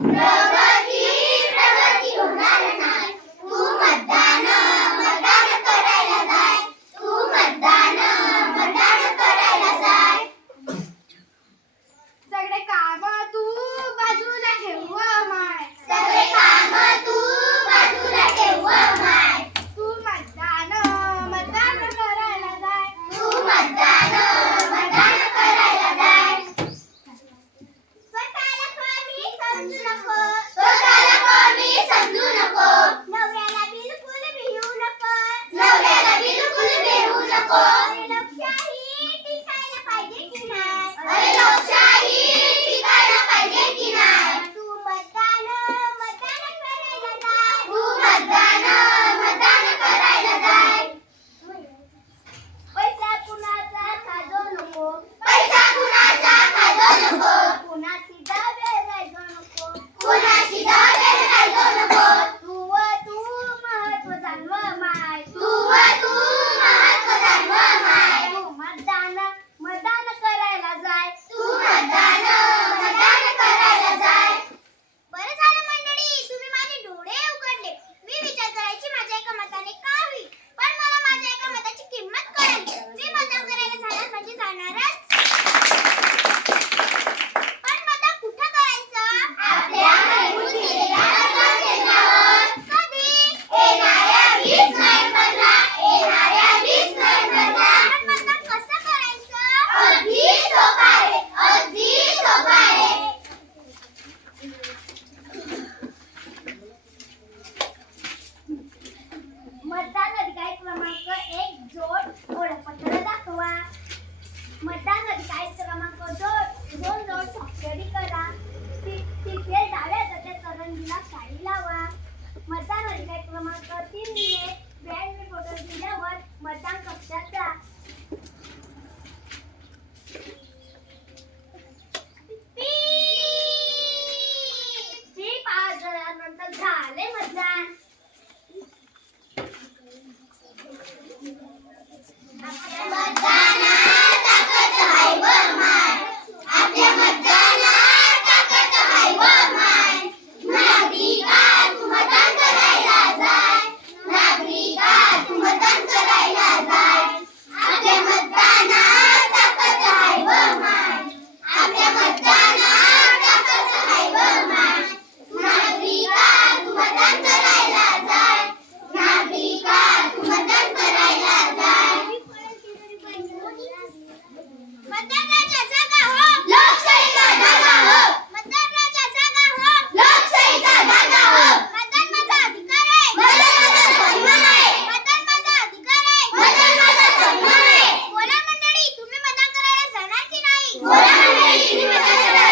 प्रगती प्रगती होणार नाही. तू मतदान मतदान करायला जाय. तू मतदान मतदान करायला जाय. सगळे काम तू बाजूला ठेव माय. सगळे काम तू बाजूला ठेव माय. तू मतदान मतदान करायला जाय. तू मतदान मतदान करायला जाय. स्वतःला कमी समजू नको. स्वतःला कमी समजू नको. नवऱ्याला बिलकुल भिवू नको. नवऱ्याला बिलकुल भेटू नको. लोकशाही टिकायला पाहिजे की नाही. अरे लोकशाही टिकायला पाहिजे की नाही. तू मतदान मतदान करायला जाय. तू मतदान मतदान करायला जाय. पैसा कुणाचा खाजो नको. पैसा कुणाचा खाजो नको. कुणाची दावे राहायचो नको. कुणाची दावे राहायचो नको. तू महत्व जाणव माय. तू महत्व जाणव माय. तू मतदान मतदान करायला जाय. तू मतदान मतदान करायला जाय. बरं झालं मंडळी, तुम्ही माझे डोळे उघडले. मी विचार करायची माझ्या एका मताने का होईल, पण मला माझ्या एका मताची किंमत कळाली. मी मतदान करायला जाणार म्हणजे जाणारच. पण मतदान कुठं करायचं? आपल्या घरगुती केलेल्या मतदान केंद्रावर. कधी? येणाऱ्या 20 नोव्हेंबरला. येणाऱ्या 20 नोव्हेंबरला. पण मतदान कसं करायचं? अगदी सोपं आहे. अगदी सोपं आहे. मतदान अधिकारी क्रमांक 1 जोड ओळखपत्र दाखवा. मतदान अधिकारी क्रमांक 2 जोड स्वाक्षरी करा. तिथे डाव्या हाताच्या करंजीला शाई लावा. मतदान अधिकारी क्रमांक 3 ने बँड फोटो दिल्यावर मतदान कक्षात जा. ती 5 जणांनंतर झाले मतदान. आपल्या मतदानात ताकद आहे व माय. आपल्या मतदानात ताकद आहे व माय. नागरिका तू मतदान करायला जाय. नागरिका तू मतदान करायला जाय. आपल्या मतदानात ताकद आहे व माय. आपल्या मतदानात ताकद आहे व माय. नागरिका तू मतदान करायला जाय. नागरिका तू मतदान करायला जाय. मतदानाच्या जागा हो. लोकशाहीचा धागा हो. मतदानाच्या जागा हो. लोकशाहीचा धागा हो. मतदान माझा अधिकार आहे. मतदान माझा सन्मान आहे. मतदान माझा अधिकार आहे. मतदान माझा सन्मान आहे. बोला मंडळी, तुम्ही मतदान करायला जाणार की नाही? बोला मंडळी, तुम्ही मतदान करायला